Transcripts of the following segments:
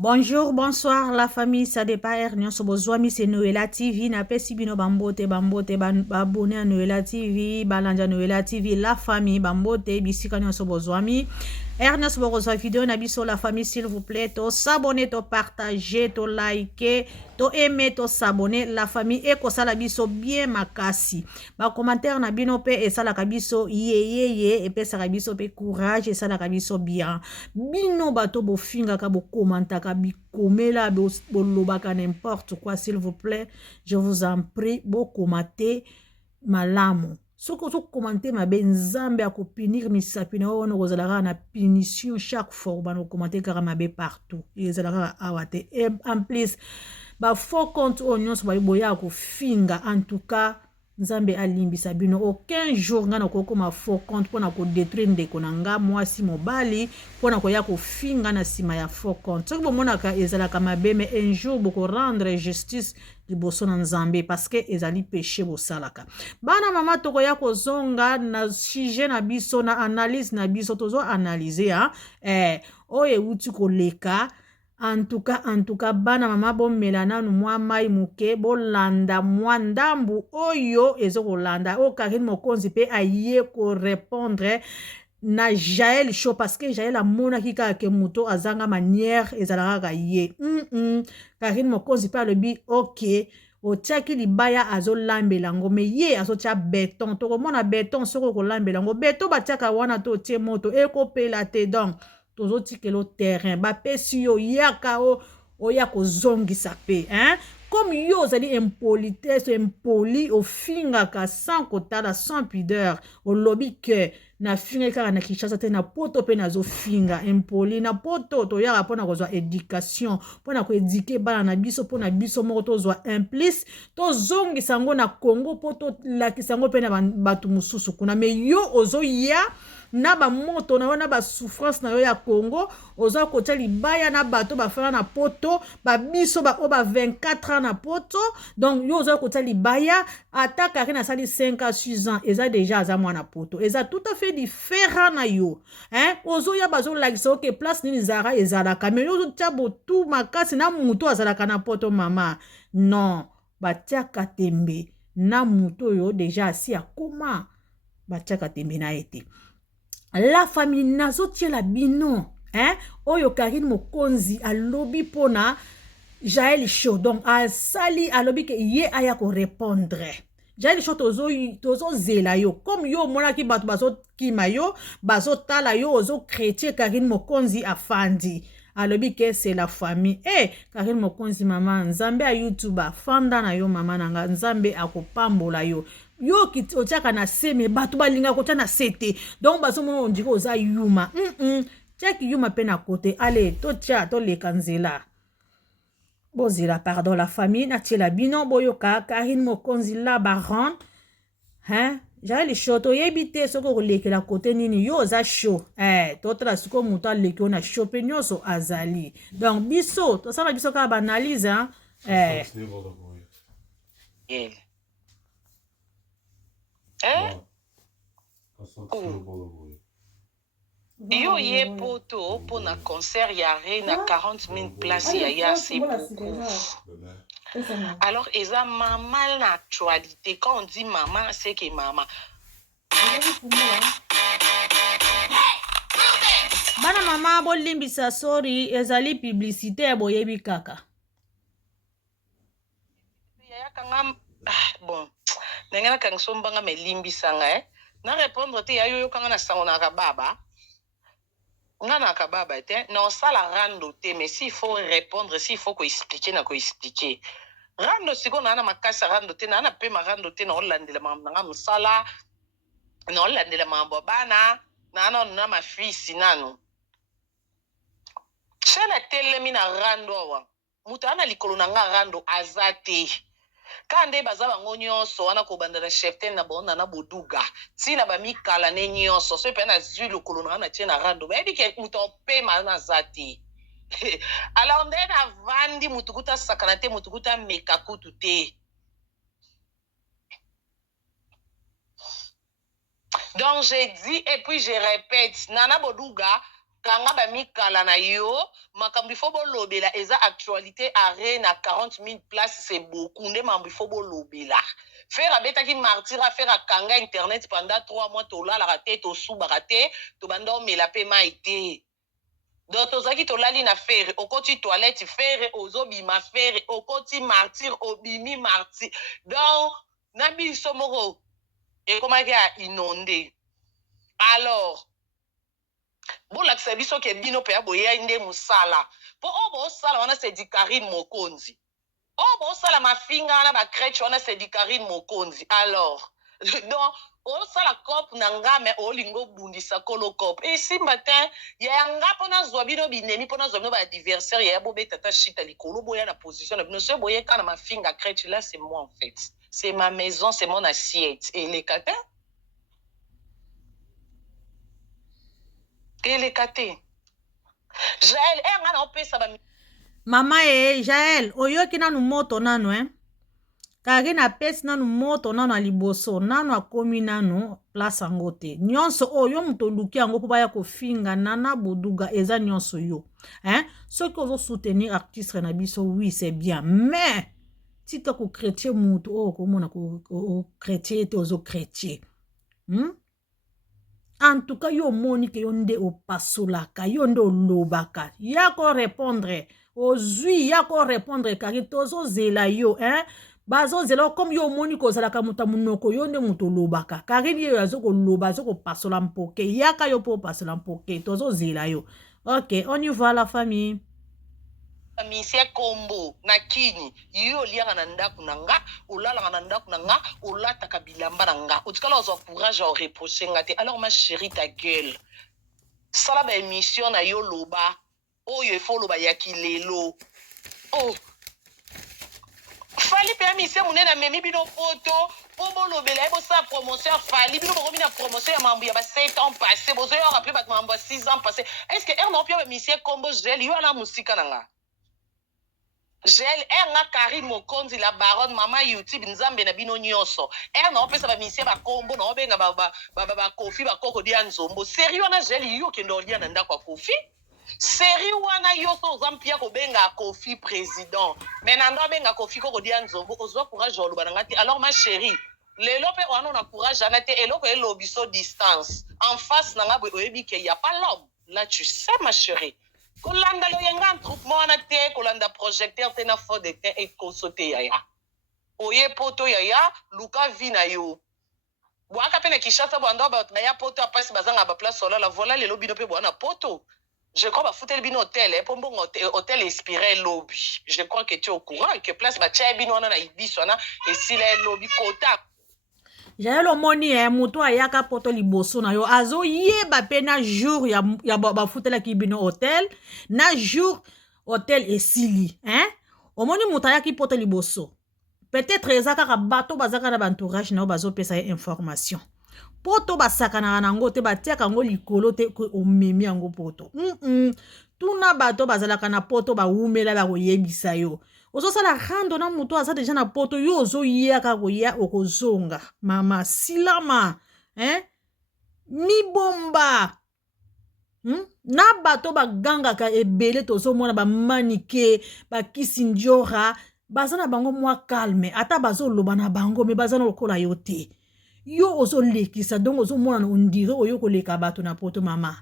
Bonjour, bonsoir la famille, ça dépend Ernion Sobozwami, c'est Noëlla TV, na pesi bino bambote, abonné à Noëlla TV, balanja Noëlla TV, la famille, bambote, bisika nyo Sobozwami. Ernest Borozwa vidéo na biso la famille s'il vous plaît, to s'abonner, to partager, to liker, to aimer, to s'abonner, la famille et ko sala biso bien makasi. Ba commentaire na bino pe et sala biso ye et pe sala biso pe courage et sala biso bien. Bino bato bo finga ka bo commenta ka bi komela bo lobaka n'importe quoi s'il vous plaît, je vous en prie bo commenter malamu. Soko so commenter ma ben nzambe a ko punir misapi na ono kozalaka na punition chaque fois ba no commenter kara mabe partout. Ezalaka awate en plus ba faux compte onyonso ba boya ko finga en tout cas nzambe alimbisa bino aucun jour ngana ko koma faux compte pona ko détruire ndeko na nga mwasi mobali pona ko ya ko finga na sima ya faux compte. Soko bomonaka ezalaka mabe mais un jour boko rendre justice liboso na nzambe parce que ezali péché bosalaka. Bana mama toko ya kozonga na sujet na biso na analyse na biso tozo analyser oye uti koleka en tout cas bana mama bomela nanu mwa mai muke bolanda mwa ndambu oyo ezo kolanda o Karine Mokonzi pe aye ko répondre na Jaël Show parce que Jaël amonaki kaka ke moto azanga manière ezalaka ye Karine Mokonzi pe alobi ok otiaki libaya azolambela yango me ye azotia beton tokomona beton soko kolambela yango beton batiaka wana to otie moto ekopela te donc tozotikela terrain bapesi yo yaka oya kozongisa pe comme yo ozali impolitesse impoli ofingaka sans kotala sans pudeur olobi ke na finga kaka na Kinshasa te na poto pe nazofinga impoli na poto toyaka mpona kozwa éducation mpona koédike bana na biso mpona biso moko tozwa implice tozongisa yango na Congo mpo tolakisa yango mpe na bato mosusu kuna me yo ozoya na ba moto na yo na ba souffrance na yo ya Congo oza kotia libaya na bato bafana na poto babiso ba 24 ans na poto donc yo oza kotia libaya ata Karine asali 5 à 6 ans eza déjà aza mwana poto eza tout à fait différent na yo ozoya bazolakisa oke place nini zara ezalaka mais yo ozotia botu makasi na mutu azalaka na poto mama non batiaka tembe na mutu oyo déjà asi akoma batiaka tembe na ete la famille nazotiela bino oyo Karine Mokonzi alobi pona Jaël Show donc asali alobi ke ye aya ko répondre Jaël Show tozozela yo comme yo monaki bato bazokima yo bazotala yo ozo chrétien Karine Mokonzi afandi alobi ke c'est la famille Karine Mokonzi mama nzambe a YouTube fanda na yo mama nanga nzambe akopambola yo yo ki otiaka na se me bato balinga kotia na sete donc bazomona ondiki oza yuma tiaki yuma pe na kote ale totia toleka nzela bozela pardon la famille natiela bino boyoka Karine Mokonzi la baron Jaël Show toyebi te soki okolekela kote nini yo oza show totala siko moto aleki yo na show pe nyonso azali donc biso tosala biso kaka baanalyse Yo ye poto pour na concert ya na 40 000 places ya c'est beaucoup. Alors eza maman l'actualité quand on dit maman c'est que maman bana mama bolimbisa sorry ezali publicité boyebi kaka ya kanga bon nengana kanga sombanga melimbisanga na répondre te yo kanga na sango na baba ngana kababa te non ça la rando te mais s'il faut répondre s'il faut ko expliquer na ko expliquer rando siko na makasa rando te na pe ma rando te na olandela mambo nga musala na olandela mambo bana na ma fils nano chela telemi na rando wa mutana likolo na nga rando azate kande baza bango nyonso wana kobanda na cheftain na bonda na boduga tina bamikala ne nyonso so pe na zwi lokolo na tie na rando bayebi ke mutu opema na zati alors nde na vandi mutu kuta sakana te mutu kuta meka kutu te donc j'ai dit et puis je répète nana boduga kanga bamikala na yo makambo ifo bolobela eza actualité arena na 40 000 places c'est beaucoup nde mambo ifo bolobela faire abetaki martyr affaire akanga internet pendant 3 mois tolalaka te tosubaka te tobanda omela mpe mai te donc tozalaki tolali na fere okoti toilette fere ozobima fere okoti martyr obimi martyr donc na biso moko ekomaki ya inonde alors bolakisa biso ke bino mpe ya boya nde mosala mpo oyo bosala wana sedi Karine Mokonzi oyo bosala mafinga wana bacreche wana sedi Karine Mokonzi alors donc osala cope na nga me olingo bundisa kolo cope esimba te ya nga mpo nazwa bino binemi mpo nazwa bino baadversaire yaya bobeta ta shita likolo boya na position na bino so boyeka na mafinga crèche là c'est moi en fait c'est ma maison c'est mon assiette eleka te eleka te Jaël nga na opesa ba mama Jaël oyoki nanu moto nanu Karine apesi nanu moto nanu aliboso nanu akomi nanu place yango te nyonso oyo moto oluki yango mpo baya kofinga nana boduga eza nyonso yo soki ozosoutenir artiste na biso oui c'est bien mais tika kokretie moto oyo okomona kokretie ete ozokretie en tout cas yo omoni ke yo nde opasolaka yo nde olobaka ya korépondre ozwi ya korépondre Karine tozozela yo bazozela comme yo omoni kozalaka moto monoko yo nde moto olobaka Karine yo azokoloba azokopasola mpoke yaka yo mpo opasola mpoke tozozela yo ok on y va la famille misie kombo na kini yo oliaka na ndako na nga olalaka na ndako na nga olataka bilamba na nga otikala ozwa courage ya oreproche nga te alors ma chérie ta gueule sala baémission na yo loba oyo efo oloba yaki lelo fali mpe ya misie monene amemi bino poto mpo bolobela ye bosala promotion ya fali bino bokomi na promotion ya mambo ya ba 7 ans passé bozoyoka mpe bato mambo ya 6 ans passé est ce que erne opia bamisie kombo gel yo ana mosika na nga Gel nga Karine Mokonzi la baronne mama YouTube nzambe na bino nyonso na opesa ba misie ba kombo na obenga ba kofi ba koko dia nzombo sérieux wana gel yo kendo olia na ndako kofi sérieux wana yo so zampia ko benga kofi président mais na ndo benga kofi koko dia nzombo ozwa courage oloba na ngati alors ma chérie lelo pe wana na courage ana te eloko elobiso distance en face na nga oyebi ke y a pas l'homme là tu sais ma chérie kolanda loyenga groupement wana te kolanda projecteur te na fond de teint ekoso te yaya oye poto yaya luka vi na yo bwaka mpe na Kinshasa bwanda bato baya poto apasi bazanga baplace olala vola lelo bino mpe bwana poto je crois bafuteli bino hôtel mpo mbongo hôtel Inspiré lobi je crois que tu es au courant que place batia bino wana na ibiso wana esila lobi kota Jaël omoni moto ayaka poto liboso na yo azoyeba pe na jour ya bafutelaki bino hôtel na jour hôtel esili omoni moto ayaki poto liboso peut-être eza kaka bato bazaka na bantourage na yo bazopesa ye information poto basakanaka nango te batiaka yango likolo te omemi yango poto tuna bato bazalaka na poto bawumela bakoyebisa yo ozosala rando na moto aza deja na poto yo ozoyaka koya okozonga mama silama mibomba na bato bagangaka ebele tozomona bamanike bakisi njora baza na bango mwa calme ata bazoloba na bango me baza na lokola yo te yo ozolekisa donc ozomona ondire oyo koleka bato na poto mama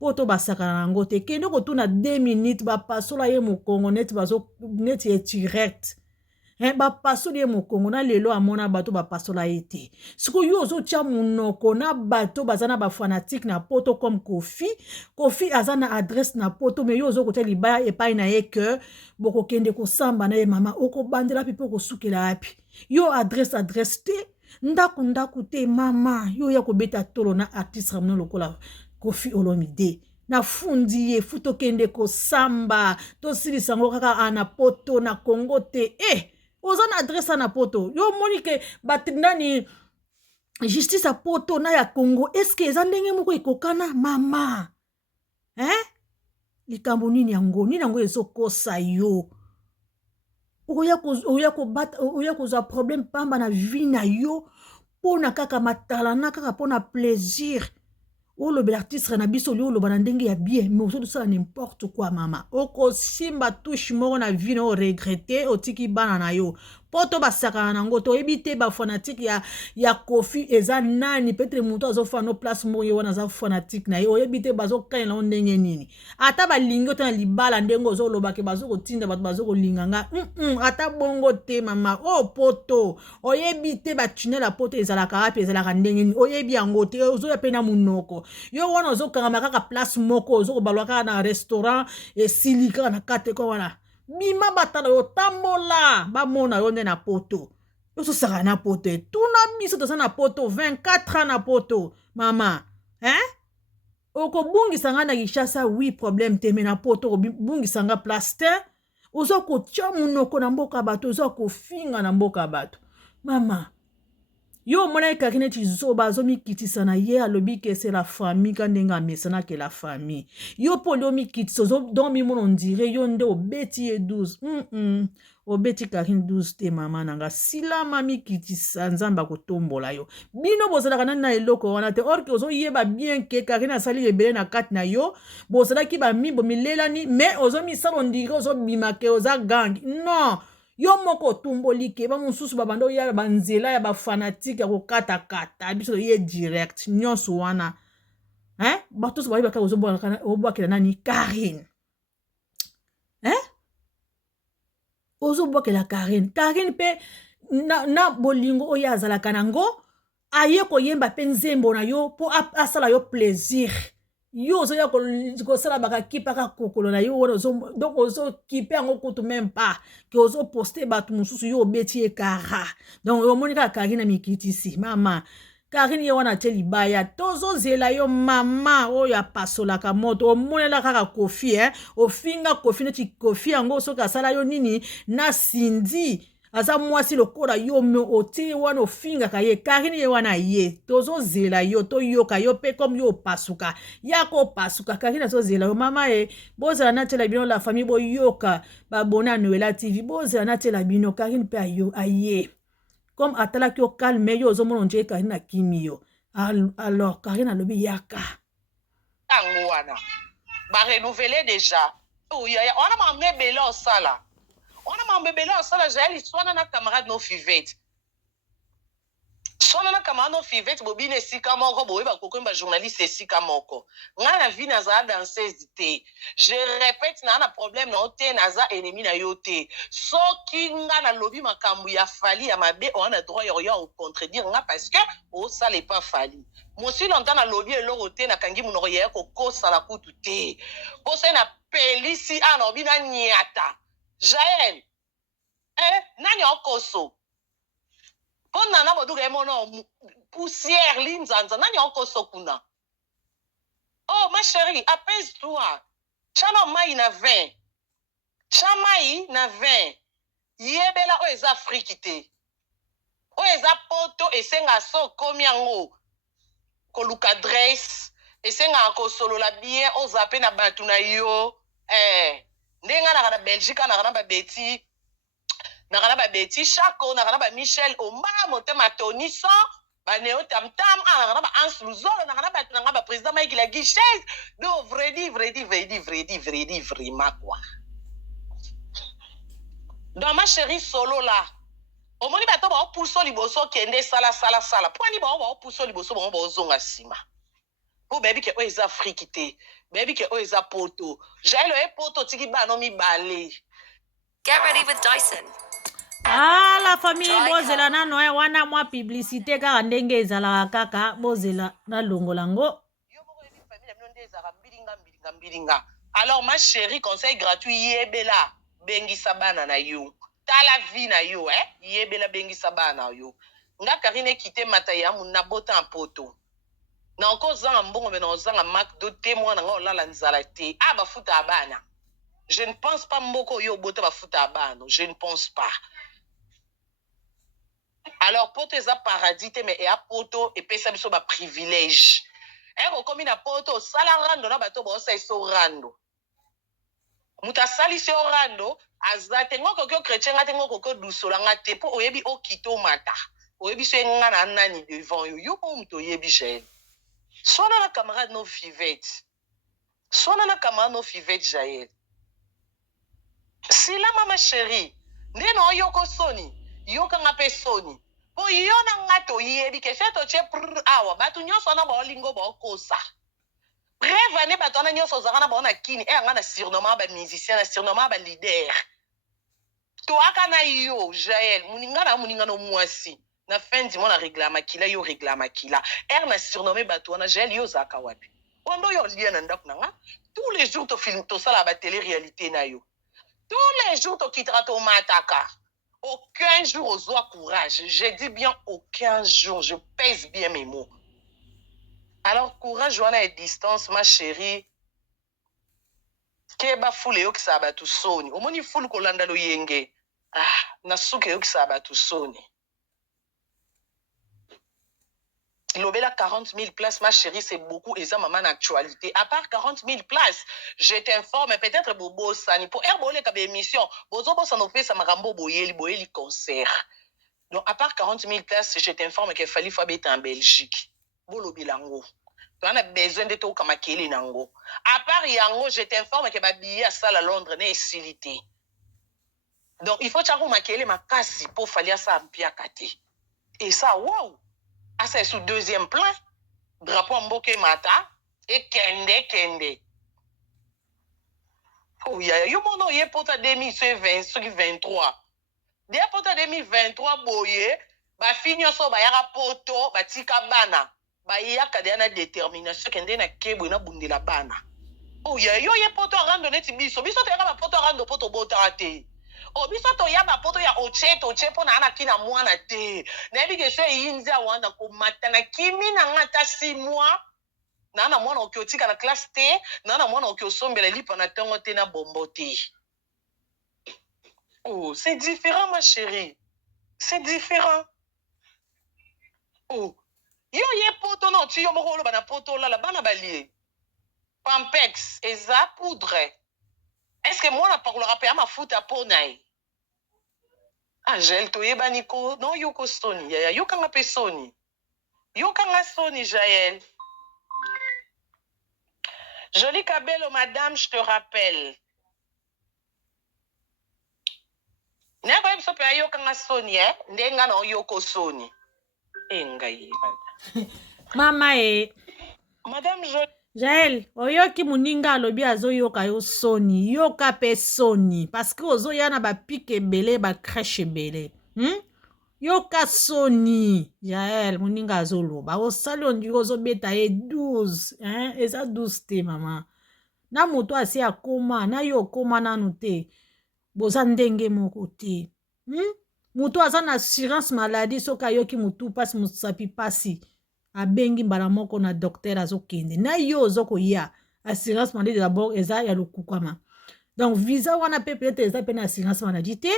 poto basakana nango te kende kotuna 2 minutes bapasola ye mokongo neti ye direct bapasoli ye mokongo na lelo amona bato bapasola ye te siko yo ozotia monoko na bato baza na bafanatike na poto comme kofi aza na adresse na poto me yo ozokotia libaya epai na ye ke bokokende kosamba na ye mama okobandela mpe mpe okosukela api yo adresse te ndako te mama yo ya kobeta tolo na artiste ramno lokola Kofi Olomide na fundi ye futokende kosamba tosilisa ngo kaka ana poto na Congo te oza na adresse na poto yo moni ke batindani justice a poto na ya Congo eske eza ndenge moko ekokana mama likambo nini yango ezokosa yo oya kozwa problème pamba na vie na yo pona kaka matala na kaka pona plaisir olobela artiste na biso oli oloba na ndenge ya bien mais ozosala n'importe quoi mama okosimba touche moko na vie na oregrete otiki bana na yo mpo to basakana nango toyebi te bafanatique ya kofi eza nani petre moto azofana no place moko ye wana aza fanatique na ye oyebi te bazokanela o ndenge nini ata balingi ote na libala ndenge ozolobake bazokotinda bato bazokolinga nga ata bongo te mama o poto oyebi te batunela poto ezalaka wapi ezalaka ndenge nini oyebi yango te ozoya mpe na munoko yo wana ozokangama kaka place moko ozokobalwa kaka na restaurant esili kaka na kate kwa wana bima batala yo tambola bamona yo nde na poto yo sosaka na poto tuna biso toza na poto 24 ans na poto mama okobungisa nga na Kinshasa oui problème te me na poto okobungisa nga place te ozokotia munoko na mboka bato ozokofinga na mboka bato mama yo mona ekaki neti zoba azomikitisa na ye alobi ke c'est la famille ka ndenge amesana ke la famille yo mpo oli omikitisa donc mimona ondire yo nde obeti ye 12 obeti Karine 12 te mama nanga silama mikitisa nzambe akotombola yo bino bozalaka nani na eloko wana te or ke ozoyeba bien ke Karine asali ebele na kati na yo bozalaki bamimbo milelani mais ozomisala ondire ozobima ke oza gangi non yo moko otumboli ke bamosusu babanda oya banzela ya bafanatique ya kokatakata biso ye direct nyonso wana bato so bayebaka ozobwakela nani Karine ozobwakela Karine mpe na bolingo oyo azalaka nango aye koyemba mpe nzembo na yo mpo asala yo plaisir yo ozoya kosala bakakipaka kokolo na yo wana donc ozokipe yango kutu même pas ke ozoposte bato mosusu yo obeti ye kara donc omoni kaka Karine na mikitisi mama Karine ye wana te libaya tozozela yo mama oyo apasolaka moto omonela kaka kofi ofinga kofi neti kofi yango soki asala yo nini na sindi aza mwasi lokola yo me otie wana ofingaka ye Karine ye wana ye tozozela yo toyoka yo mpe comme yo opasuka yako opasuka Karine azozela yo mama bozela natela bino la famille boyoka babone ya Noela TV bozela natela bino Karine mpe aye comme atalaki yo calme yo ozomona ondire Karine akimi yo alors Karine alobi yaka tango wana barenouveler déjà wana mamebele osala wana mamebele osala jaeli swana na camarade no fivete swana na camarade no fivete bobina esika moko boyeba kokoyemba journaliste esika moko nga na vie nazala danseuse te je répète na problème na yo te naza ennemi na yo te soki nga nalobi makambo ya fali ya mabe owana droit ya oya ocontredire nga parce que osala epa fali mosi longtemps nalobi eloko te nakangi monoko yaya kokosala kutu te poso na pelisi anobi na nyata Jael nani okoso mpo nana boduka ye mona poussière linzanza nani okoso kuna oh ma chérie apaise-toi chana mai na 20 chamai na 20 yebela oyo eza afriki te oyo eza poto esenga so komi yango koluka adresse esengaka kosolola bien oza mpe na bato na yo ndenge naka na belgique naka na babeti naka na babeti chako naka na bamichel omba motema toniso baneo tamtam naka na baanse luzolo naka na bato nanga baprésident maikila guichez do vredi vraiment quoi donc ma chérie solo la omoni bato baopuso liboso kende sala mpo ani bao baopuso liboso bango baozonga nsima mpo bayebi ke oyo eza afriki te bayebi ke oyo eza poto jaelo ye poto tiki bano mibale. Get ready with Dyson. La famille bozela nano wana mwa publicité kaka ndenge ezalaka kaka bozela na longolango yo moko yebi famille bino nde ezalaka mbilinga alors ma chérie conseil gratuit yebela bengisa bana na yo tala vie na yo yebela bengisa bana na yo nga Karine kite mata ya muna bota poto na okozanga mbongo me na ozanga McDo te mwana nga olala nzala te bafuta abana je ne pense pas mboko yo bota bafuta abana je ne pense pas alors poto eza paradis te mais eya poto epesa biso baprivilège okomi na poto osala rando na bato baosalisa orando moto asalisi orando aza te ngo koki okretien nga te ngo koki odusola nga te mpo oyebi okite omata oyebi so nga na nani devant yo mpo moto oyebi gene swana na camarade no Fivette swana na camarade no Fivette Jaël sila mama chérie ndeno oyoko soni yoka nga pe soni po yo na nga toyebi ke fe totie awa bato nyonso wana baolingo baokosa breve ane bato wana nyonso ozalaka na baona kini nga na surnommant bamusicien na surnommant balider toaka na yo Jaël moninga na moninga no mwasi na fin du mois na reglamakila yo reglamakila na surnommé bato wana Jaël yo ozalaka wapi ondo yo lia na ndako na nga tous les jours tofilm tosala batélé réalité na yo tous les jours tokitaka tomataka aucun jour ozwa courage je dis bien aucun jour je pèse bien mes mots alors courage wana et distance ma chérie keba fule yokisa bato soni omoni fulu kolanda loyenge na suka yokisa bato soni lobela 40 000 places ma chérie c'est beaucoup et ça maman actualité à part 40 000 places je t'informe peut-être bobo sani pour herbole ka émission bozo bossa no pesa makambo boyeli concert donc à part 40 000 places je t'informe qu'il fallait être en Belgique bolo bilango on a besoin de tout comme akeli nango à part yango je t'informe que ba billet à salle à Londres n'est silité donc il faut tchako makele makasi pour fallait ça mpia kate et ça wow c'est sous deuxième plan drapeau mboke mata et kende oh ya yo mono ye pota 2023 de pota 2023 boye ba finyo so ba yaka poto ba tika bana ba yaka de na détermination kende na kebo na bundela bana oh ya yo ye poto rando neti biso to yaka ba poto rando poto bota te o biso to ya ba poto ya oche po na ana kina mwana te na bi ke so yinzi awanda ko matana kimi na ngata 6 mois na na mwana okiotika na classe te na mwana okiosombela lipa na tongo te na bombo te oh c'est différent ma chérie c'est différent oh yo ye poto no ti yo moko bana poto la bana balie Pampex eza poudre est-ce que moi na parlera pas ma futa ponai Angel toyeba niko non yoko soni ya yoka nga pe soni yoka nga soni Jaël Jolie Cabello madame je te rappelle Nako yebso pe yoka nga soni ndenga na yoko soni ngai mama madame Jaël oyoki muninga alobi azoyoka yo soni yoka pe soni parce que ozoya na ba pique ebele ba crèche ebele yoka soni Jaël muninga azoloba osali ondi ozobeta ye 12 eza 12 te mama na moto asi akoma na yo okoma nanu te boza ndenge moko te moto aza na assurance maladie soki ayoki motu pasi mosapi pasi abengi mbala moko na docteur azokende na yo ozokoya assurance maladie d'abord eza ya lokukama donc visa wana pe peut-être eza pe na assurance maladie te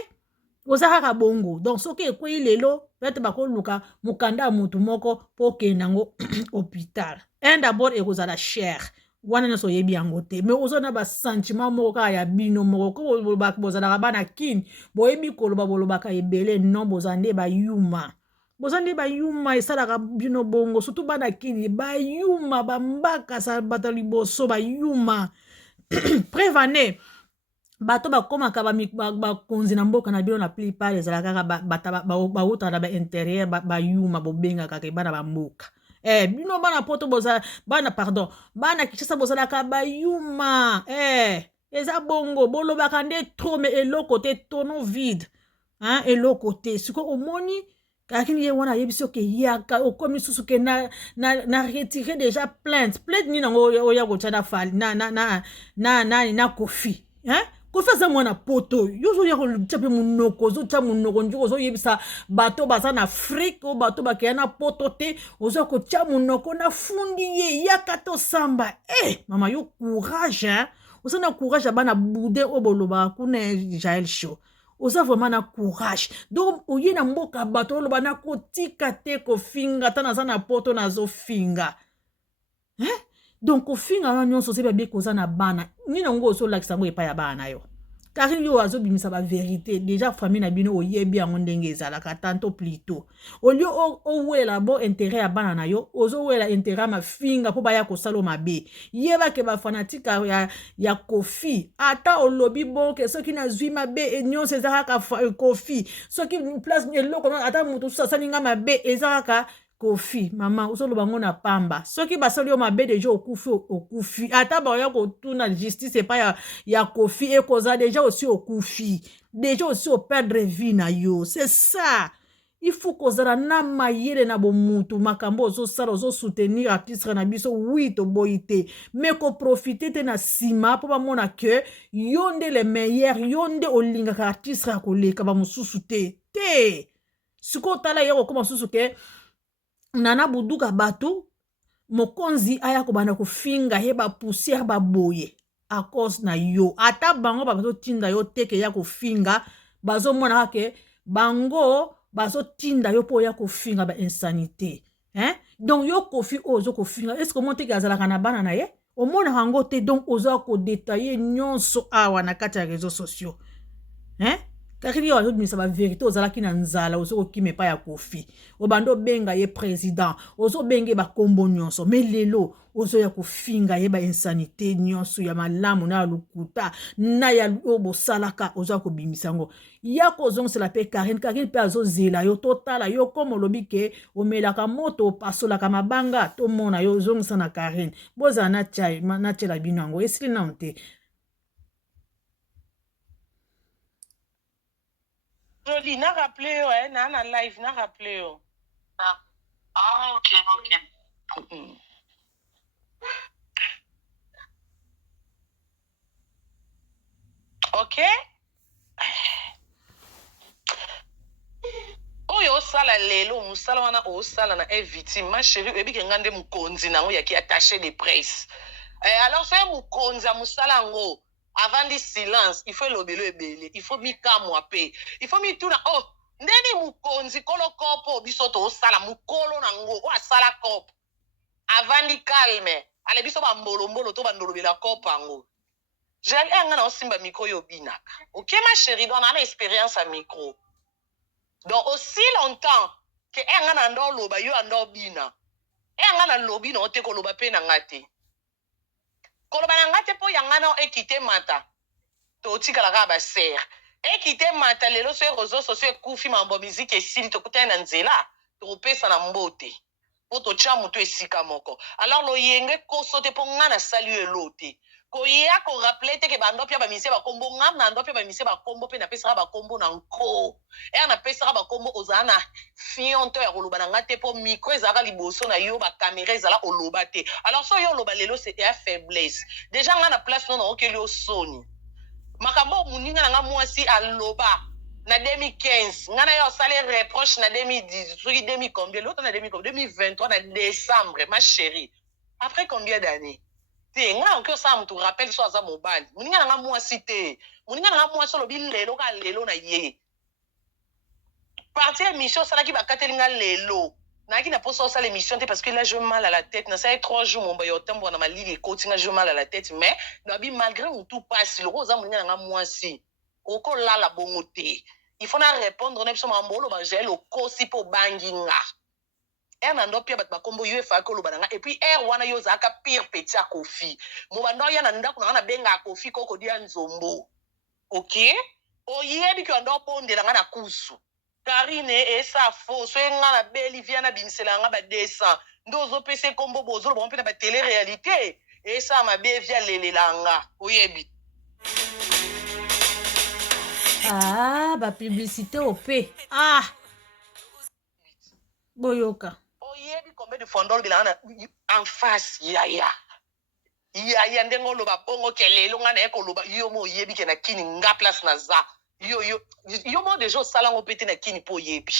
oza kaka bongo donc soki ekwei lelo peut-être bakoluka mokanda ya motu moko mpo okende yango hôpital d'abord ekozala cher wana nyonso oyebi yango te mais ozo na basentiment moko kaka ya bino moko ko bozalaka bana kini boyebi koloba bolobaka ebele non boza nde bayuma boza nde bayuma esalaka bino bongo surtout bana kini bayuma bambaka sa bato liboso bayuma prévane bato bakomaka bakonzi na mboka na bino na plupart ezalaka kaka bautaka na baintérieur bayuma bobengaka ke bana bamboka bino bana poto boza bana pardon bana Kinshasa bozalaka bayuma eza bongo bolobaka nde trop mais eloko te tono vide eloko te siko omoni kakini ye wana yebi soki yaka okomi susu ke na retirer déjà plainte ni nango oya kotia na fali na kofi kofi aza mwana poto yo ozoya kotia mpe monoko ozotia monoko ndiko ozoyebisa bato baza na Afrique o bato bakeya na poto te ozoya kotia monoko na fundi ye yaka tosamba mama yo courage oza na courage ya bana bude o bolobaka kuna Jaël Show oza vraiment na courage donc oye na mboka bato oloba na kotika te kofinga ta naza na poto nazofinga donc kofinga wana nyonso se babi koza na bana nini yango ozolakisa yango epai ya bana yo Karine yo azobimisa ba vérité déjà famille na bino oyebi yango ndenge ezalaka tanto plutôt au lieu owela bo intérêt ya bana na yo ozowela intérêt ya mafinga mpo baya kosala mabe yebake bafanatique ya kofi ata olobi bonke soki nazwi mabe nyonso eza kaka kofi soki place eloko ata moto mosusu asali nga mabe eza kaka kofi mama ozoloba ngo na pamba soki basali yo mabe deja okufi ata baoya kotuna justice epai ya kofi ekozala deja aussi okufi deja aussi operdre vie na yo c'est ça il faut kozala na mayele na bomutu makambo ozosala ozosoutenir artiste na biso oui toboyi te mais koprofite te na nsima mpo bamona ke yo nde le meilleur yo nde olingaka artiste ya koleka bamosusu te sikoyo otala ye kokoma mosusu ke nana buduka bato mokonzi aya kobanda kofinga ye bapoussière baboye a cause na yo ata bango bazotinda yo teke ya kofinga bazomona ke bango bazotinda yo mpo ya kofinga bainsanité donc yo kofi oyo ozokofinga est ce que omona teke azalaka na bana na ye omonaka yango te donc oza kodetaye nyonso awa na kati ya réseaux sociaux Karine yo azobimisa ba vérité ozalaki na nzala ozokokima epai ya kofi obanda obenga ye président ozobenga bakombo nyonso me lelo ozoya kofinga ye bainsanité nyonso ya malamu na ya lukuta na ya oyo bosalaka ozoya kobimisa yango ya kozongisela mpe Karine mpe azozela yo totala yo komo olobi ke omelaka moto opasolaka mabanga tomona yo ozongisa na Karine bozala natiela bino yango esili nano te Jolie, n'a rappelé yo, na live, n'a rappelé yo. Ah, ok. Ok? Oyo osala lelo, musala wana osala na victime, ma chérie, ebi ke ngande mukonzi na ngo yaki attaché de presse. Alors, c'est mukonzi a musala ngo. Avant du silence, il faut l'obélo ebele, il faut mi kamwa pe, il faut mi tuna oh ndeni mukonzi kolo kopo bisoto osala mukolo nango o asala kopo avant di calme ale biso ba mbolo to ba ndolobela kopo ango j'ai anga na osimba micro yo binaka ok ma chérie donc on a expérience à micro donc aussi longtemps que anga na ndo loba yo ando bina anga na lobi na ote ko loba pe na ngate koloba na ngate po yanga na ekite mata to tikala ka ba ser ekite mata lelo so réseaux sociaux ekufi mambo musique esili tokutana na nzela topesa na mbote po to cha mutu esika moko alors lo yenge koso te po ngana sali elote ko ya ko rappeler te ke bando pia ba mise ba kombo ngam na ndo pia ba mise ba kombo pe na pesa ba kombo na nko na pesa ba kombo ozana fionto ya koloba na ngate po micro ezaka liboso na yo ba caméra ezala oloba te alors so yo loba lelo c'est ya faiblesse déjà ngana place non okeli osoni makambo muninga nga mwasi aloba na 2015 ngana yo sale reproche na 2010 soki 2000 combien l'autre na 2023 na décembre ma chérie après combien d'années te nga ko sa mutu rappelle so aza mobile muninga nga mwasi te muninga nga mwasi lobi lelo ka lelo na ye partie émission sala ki bakateli nga lelo na ki na poso ça l'émission parce que là je mal à la tête na ça 3 jours mon boy otembo na malili coaching je mal à la tête mais nabi malgré tout passe le rosa muninga nga mwasi oko lala bongote il faut na répondre na biso mambolo ba gel o kosi po banginga na ndo pia bat bakombo UFA ko loba nga et puis wana yo zaka pire petit à Kofi mo bando ya na ndako na benga Kofi koko dia nzombo OK oyebi ko ndo pondela nga na kusu Karine esa fo so nga na beli via na binsela nga ba 200 ndozo pese kombo bozo bo mpena ba télé réalité esa mabe via lelelanga oyebi ba publicité op boyoka oyebi combien de fondol bilana en face yaya ndengo loba bongo kelelo nga na ekoloba yo mo oyebi ke na kini nga place na za yo mo déjà osala ngo pete na kini po oyebi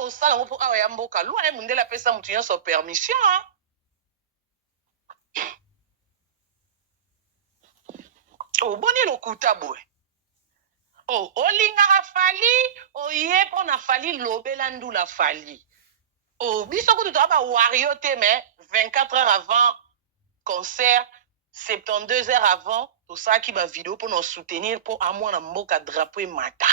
osala ngo po awa ya mboka lwa ye mundela pesa mutu nyonso permission oboni lokuta boye olingaka fali oye mpo na fali lobela ndula fali biso kutu toa bawario te mais 24 heures avant concert 72 heures avant tosalaki bavideo mpo na soutenir mpo amwana mboka drapeau emata.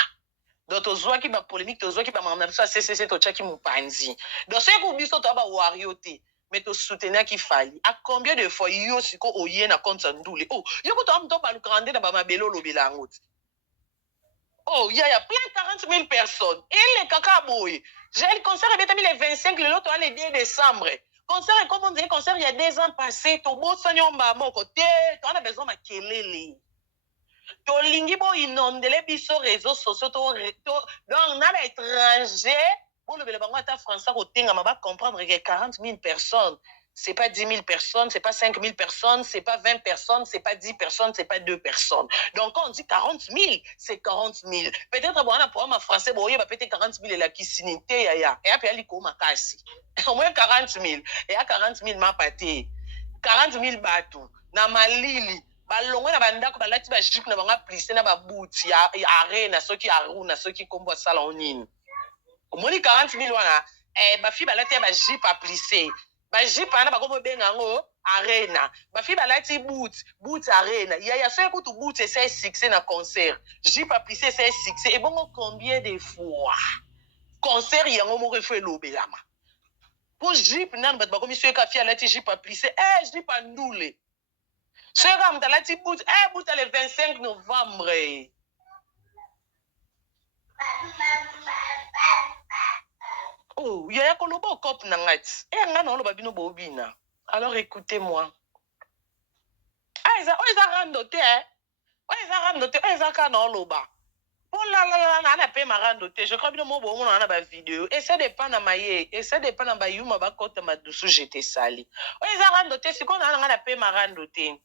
Donc tozwaki bapolémique, tozwaki bamakambo na biso ya CCC totiaki mopanzi. Donc soki biso toya bawario te, mais tosoutenaki Fally. À combien de fois yo siko oye na compte Ndule? Oh, yo kutoa mto balukaka nde na bamabele olobela yango te. Oh, il y a plein de 40 000 personnes. Et les caca boy. J'ai le concert est le 25, le l'autre le 2 décembre. Concert, comme on dit, concert il y a 2 ans passés. To bo sanyomba mon côté. Tu as besoin de kelele. To lingi bo inondele biso réseaux sociaux. Donc, on a l'étranger. Bon, le bango ata français côté, on va comprendre que 40 000 personnes. C'est pas 10 000 personnes, c'est pas 5 000 personnes, c'est pas 20 personnes, c'est pas 10 personnes, c'est pas 2 personnes. Donc, quand on dit 40 000, c'est 40 000. Peut-être, bon, on a pour un français, bon, il va peut-être 40 000 et la kissinité, ya. Et après, il y a au moins 40 000. Et à 40 000, ma pâté. 40 000 bateaux. Na malili. Balongwe na bandako balati ba jupe na banga plissé na ba bouti ya arena soki aruna soki kombo sala onini. Omoni 40 000 wana ba fi balati ba jupe a plissé. Ba jipe ana bakomo benga ngo arena. Ba fi balati boot arena. Ya so ekutu boot c'est succès na concert. Jipe a plissé c'est succès. Et bon combien de fois concert yango mo refait lobelama. Pour jipe nan bat bakomi so ka fi alati jipe a plissé. Jipe a Ndule. So ka mtalati boot boot le 25 novembre. Oh, il y a un colobo cop nangat. Ngana olo babino bobina. Alors écoutez-moi. Ils a randoté, ils a randoté, ils a kana oloba. Oh là, on a payé ma randoté. Je crois bien mon bon, on a ba vidéo. Et ça dépend na maye, et ça dépend na ba yuma ba kota ma dessous j'étais sali. Ils a randoté, c'est qu'on a payé ma randoté.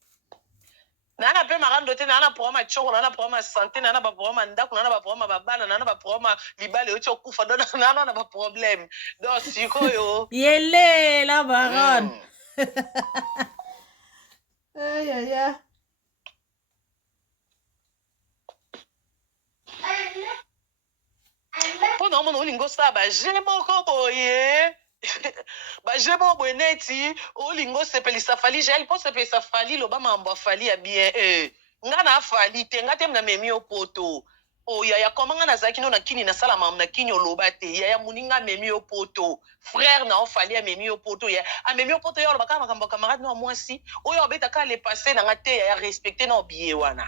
Nana pe marandote nana programa choko nana programa santé nana ba programa ndako nana ba programa babana nana ba programa libale ocho kufa dona nana na ba problème donc sikoyo yele la baronne aïe aïe aïe po na mo lingo sa ba jemoko boye ba jemo boneti o lingo sepelisa Fally gel po sepelisa Fally lo ba mambo Fally ya bien ngana Fally te ngate na memi opoto o ya komanga na zaki no na kini na sala mam na kini oloba te ya muninga memi opoto frère na Fally ya memi opoto ya a memi opoto yo lo baka makambo camarade no mwasi o yo beta ka le passer na ngate ya respecter na biye wana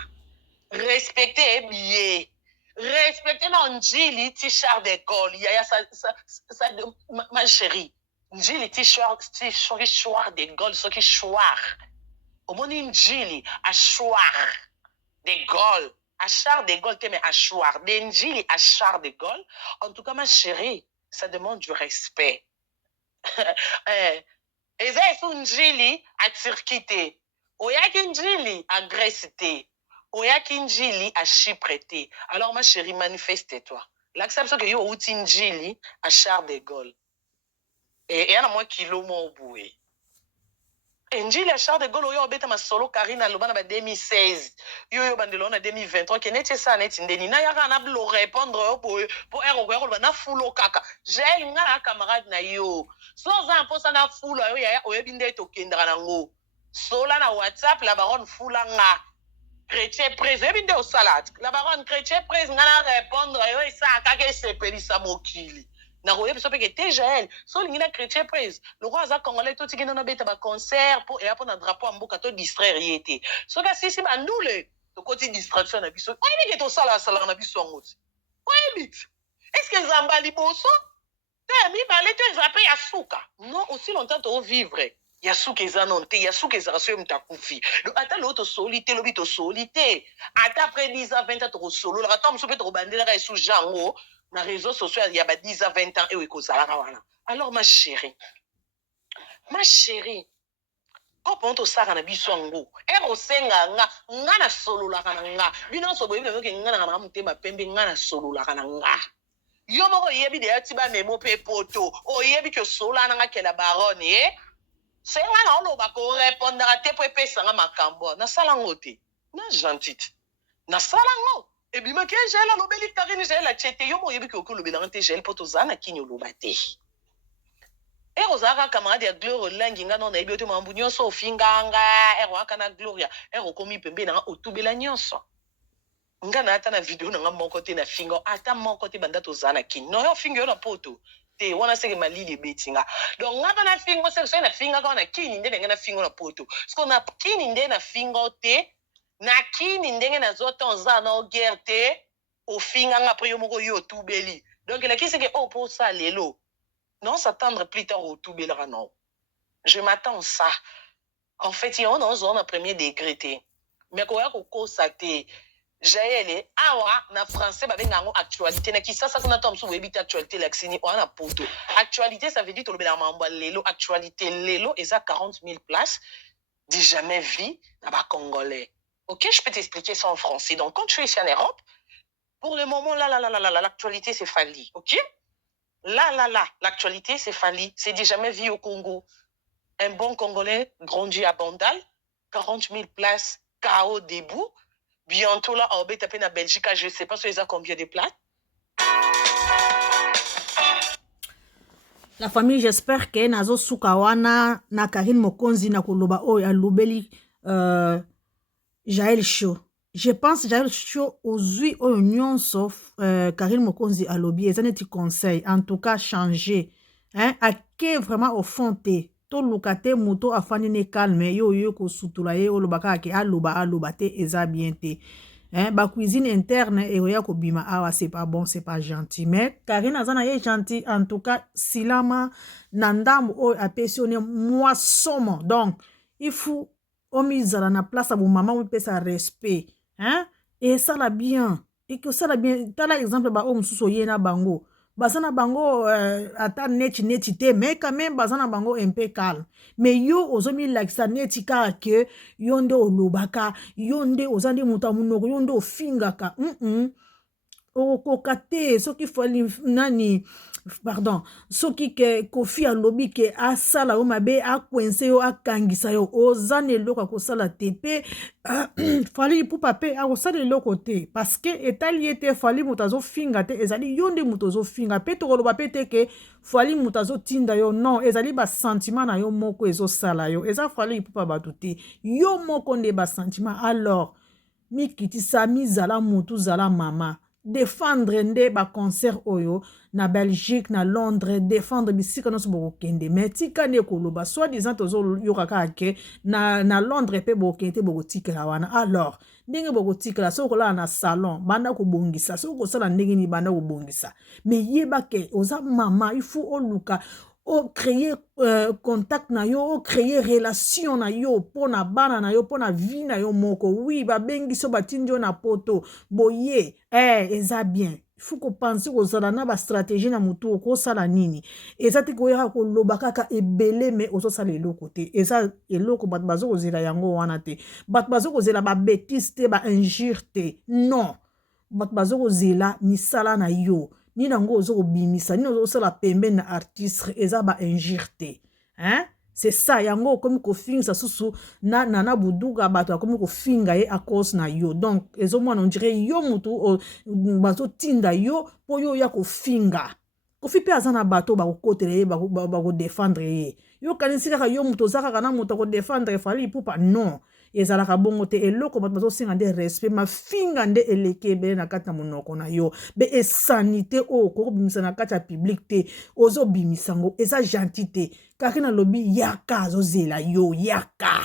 respecter biye respecter na Njili t-shirt d'école ya ça ma chérie Njili t-shirt d'école ce qui choir au monde Njili à choir d'école à char d'école mais à choir d'Njili à char d'école en tout cas ma chérie ça demande du respect et ça est Njili à Turquie oyaki Njili à Grèce oyaki Njili à Chypre. Alors ma chérie, manifeste-toi. L'acceptation que yo outi Njili à Charles de Gaulle. Et y a moi kilo mo boué. Njili à Charles de Gaulle yo obeta ma solo Karina lobana ba 2016. Yo bandelo na 2023 ke neti ça neti ndeni na yaka na blo répondre pour ero ko na fulo kaka. J'ai nga camarade na yo. Sans un posa na fulo yo ya oyebinde to kendra nango. Sola na WhatsApp la baronne fula nga. Chrétien presse ebinde au salade la baronne chrétien presse ngana répondre yo esaka ke sepelisa mokili na roye biso peke TGL so lingina chrétien presse le roi za congolais to tikina na beta ba concert pour et après na drapeau mboka to distraire yete so ka sisi ba ndule to koti distraction na biso oyebi ke to sala na biso ngoti oyebi est-ce que zamba liboso te mi balé te zape ya suka non aussi longtemps to vivre yasuke zanonte yasuke zaraso mtakufi donc ata l'autre solité lobito solité ata après 10 à 20 ans to solo la tom so peut bandela ka sous jango na réseaux sociaux il y a 10 à 20 ans et ko zala wana alors ma chérie ko ponto saka na biso ngo ero senga nga na solo la kana nga bino so boyebe ke nga na mutema pembe nga na solo la kana nga yo moko yebi de atiba memo pe poto o yebi ke sola na nga kela baronne c'est nga na oloba ko répondre te po epesa nga makambo na sala ngote na gentite na sala ngo ebima ke jela lobeli Karine jela chete yo mo yebi ke ko lobela ngate jela poto zana kinyo lobate ozalaka camarade ya Gloire olangi nga no na yebi ote mambu nyonso ofinganga aka na Gloria okomi pembe na otubela nyonso nga na ata na video na nga moko te na finga ata moko te banda tozala na kini no yo finga yo na poto te wana seke malili ebeti nga donc nga na finga seke so na finga ka na kini nde nga na finga na poto sko na kini nde na finga te na kini ndenge nazota oza na guerre te ofinga nga après yo moko yo otubeli donc la kisi ke po sa lelo non s'attendre plus tard au tubelera non je m'attends ça en fait on a premier degré te mais ko ya ko kosa te jaele awa na français ba benga ngo actualité na kisasa kuna to mso webita actualité laxini ona poto actualité ça veut dire to lobela mambo lelo actualité lelo eza 40 000 places du jamais vu na ba congolais. OK, je peux t'expliquer ça en français. Donc quand tu es ici en Europe, pour le moment l'actualité c'est Fali, OK? L'actualité c'est Fali, c'est du jamais vu au Congo. Un bon Congolais grandi à Bandal, 40 000 places, KO debout. Bientôt là, on va taper na Belgique, je sais pas si ils ont combien de places. La famille, j'espère que nazo sukawana na Karine Mokonzi na koloba oyo alobeli Jaël Show. Je pense Jaël Show ozui oyo nyonso Karine Mokonzi alobi ezaneti conseil en tout cas changer hein ake vraiment au fond te to lukate muto afani ne calme yo ko sutula ye olobaka ke aloba te eza bien te hein ba cuisine interne et oya ko bima awa c'est pas bon c'est pas gentil mais Karine azana ye gentil en tout cas silama nandambo o apesione moi somo donc il faut omizala na place à maman ou pesa respect hein et ça la bien et que ça la bien tala exemple ba o mususo yena bango bazana bango ata neti te mais quand même bazana bango un peu calme mais yo ozomi lakisa neti ka ke yonde olobaka yonde ozandi mutamunoko yonde ofingaka okokate soki fali nani pardon soki ke kofi alobi ke asala o mabe akwense yo akangisa yo ozane eloko kosala te pe fali pupa pe akosala eloko te parce que etali ete fali moto azofinga te ezali yo nde moto ozofinga pe tokoloba pe te ke fali moto azotinda yo non ezali basentiment na yo moko ezosala yo eza fali pupa bato te yo moko nde basentiment alors mikitisa mizala motu zala mama défendre nde ba concert oyo na Belgique na Londres défendre bisika no so kende mais tika ne koloba soit disant tozo yokaka ke na Londres pe bokente bokotikela wana alors ndenge bokotikela so kola na salon banda ko bongisa so ko sala ndenge ni banda ko bongisa mais yeba ke oza mama il faut oluka o créer contact na yo o créer relation na yo pona bana na yo pona vie na yo moko oui ba bengi so batindi yo na poto boye eza bien il faut ko penser ko zala na ba stratégie na mutu ko sala nini eza te ko yaka ko loba kaka ebele mais ozo sala eloko te eza eloko bat bazo ko zela yango wana te bat bazo ko zela ba bêtise te ba injure te non bat bazo ko zela misala na yo ni nango ozo bimisa ni ozo sala pembe na artiste eza ba injure hein c'est ça yango comme ko finga susu na buduga bato comme ko finga ye à cause na yo donc ezo mwana on dirait yo mutu bazo tinda yo po yo ya ko finga ko fi pe azana bato ba ko kotele ba ko défendre ye yo kanisi kaka yo mutu zaka kana mutu ko défendre fali pupa non ezalaka bongo te eloko bato bazosenga nde respect mafinga nde eleke ebele na kati na monoko na yo be esanité oyo kokobimisa na kati ya public te ozobimisa ngo eza gentil te kaki na lobi yaka azozela yo yaka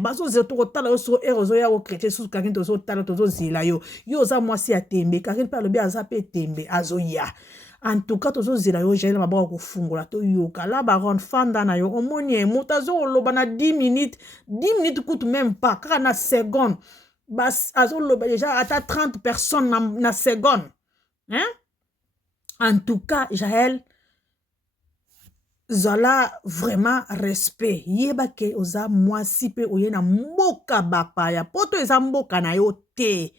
bazozela tokotala yo so ozoya kokrete susu kaki tozotala tozozela yo oza mwasi ya tembe kaki mpe alobi aza mpe tembe azoya en tout cas tozozela yo jaile maboko kofungola to yoka la baron fanda na yo omoni moto azoloba na 10 minutes coûte même pas kaka na seconde bas azoloba déjà ata 30 personnes na seconde hein en tout cas Jaël zala vraiment respect yeba ke oza mwasi pe oyena mboka bapaya poto eza mboka na yo te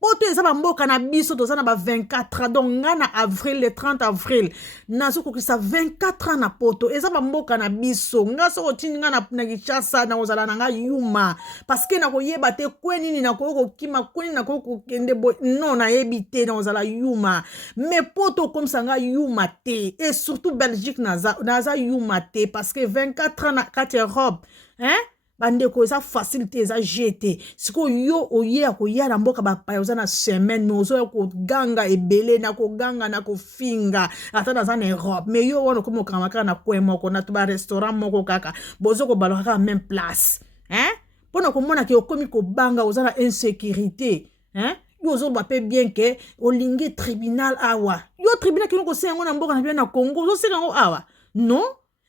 poto eza bamboka na biso toza na ba 24 ans donc nga na avril le 30 avril nazokokisa 24 ans na poto eza bamboka na biso nga soko tindi nga na Kinshasa nakozala na nga yuma parce que nakoyeba te kwe nini nakoki kokima kwe nini nakoki kokende boye non nayebi te nakozala yuma mais poto okomisa nga yuma te et surtout Belgique naza yuma te parce que 24 ans na kati Europe bandeko eza facilité eza jeté siko yo oye akoya na mboka bapaya oza na semaine mais ozoya koganga ebele na koganga na kofinga ata naza na Europe mais yo wana okomi okanga kaka na coin moko na to barestaurant moko kaka bozo kobalaka kaka même place mpona komona ke okomi kobanga oza na insécurité yo ozoloba mpe bien ke olingi tribunal awa yo tribunal kino kosenga yango na mboka na bino na Congo ozosenga yango awa non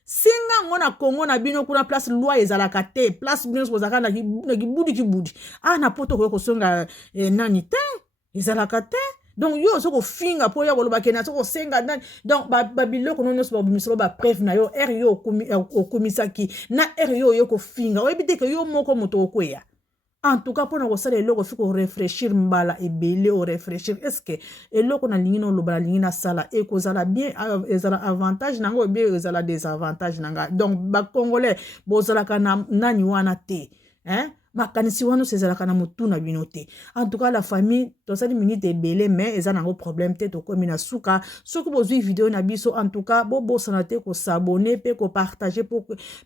singa ngo na Congo na bino kuna place loi ezalaka te place bino kozaka na kibudi na poto koyo kosonga nani te ezalaka te donc yo soko finga po ya koloba ke na soko senga nani donc babiloko nono so babimisolo ba preuve na yo yo okumisaki na yo ko finga oyebi te ke yo moko moto okweya. En tout cas, pour nous ça eloko fiko réfléchir mbala ebele o réfléchir est-ce que eloko na lingi no lobala lingi na sala e kozala bien ezala avantage nango bien ezala désavantage nanga donc ba congolais bozala kana nani wana te makanisi wana sezalaka na mutu na bino te. En tout cas la famille tosali minute ebele mais eza nango problème te tokomi na suka soki bozwi vidéo na biso en tout cas bobosana te ko s'abonner pe ko partager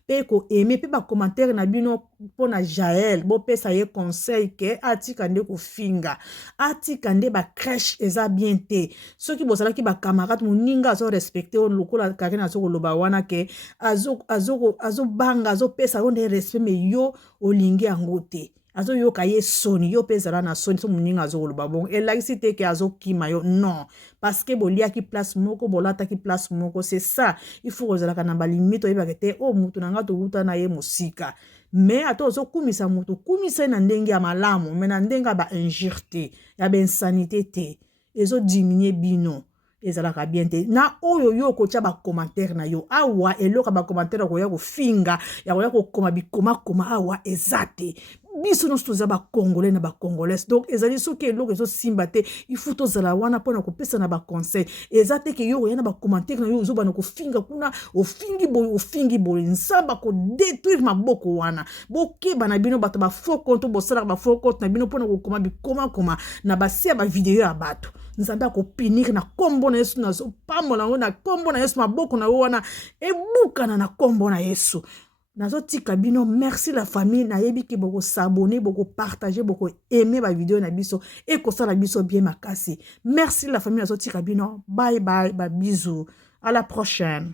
pe ko aimer pe ba commentaire na bino pona Jaël bopesa ye conseil ke atika nde ko finga atika nde ba crèche eza bien te soki bozala ki ba camarade moninga azo respecter on lokola kakena azo loba wana ke azo banga azo pesa on de respect mais yo olingi yango te azo yo kaye soni yo pezala na soni so moninga azo loba bon elakisi te ke azo kima yo non parce que bolia ki place moko bolata ki place moko c'est ça il faut kozala kana ba limite oyeba te mutu nanga to uta na ye musika mais ato ozo kumisa mutu kumisa na ndenge ya malamu mais na ndenge ba injure ya ba insanité te ezo diminuer bino ezalaka bien te na oyo yo kotia ba commentaire na yo awa eloka ba commentaire ko ya ko finga ya ko ya ko koma bikoma awa ezate biso no stoza ba congolais na ba congolaises donc ezali soki eloko ezo simba te il faut tozala wana pona ko pesa na ba conseil ezate ke yo ya na ba commentaire na yo zoba na ko finga kuna ofingi boy nsamba ko détruire maboko wana bokeba na bino bato ba faux compte bosala ba faux compte na bino pona ko koma na basia ba video ya bato nzamba ko pinir na kombo na Yesu na zo pambola na kombo na Yesu maboko na wana ebukana na kombo na Yesu. Nazo tika bino merci la famille na yebi ki boko s'abonner boko partager boko aimer ba vidéo na biso et ko sala biso bien makasi. Merci la famille nazo tika bino bye bye ba bisous à la prochaine.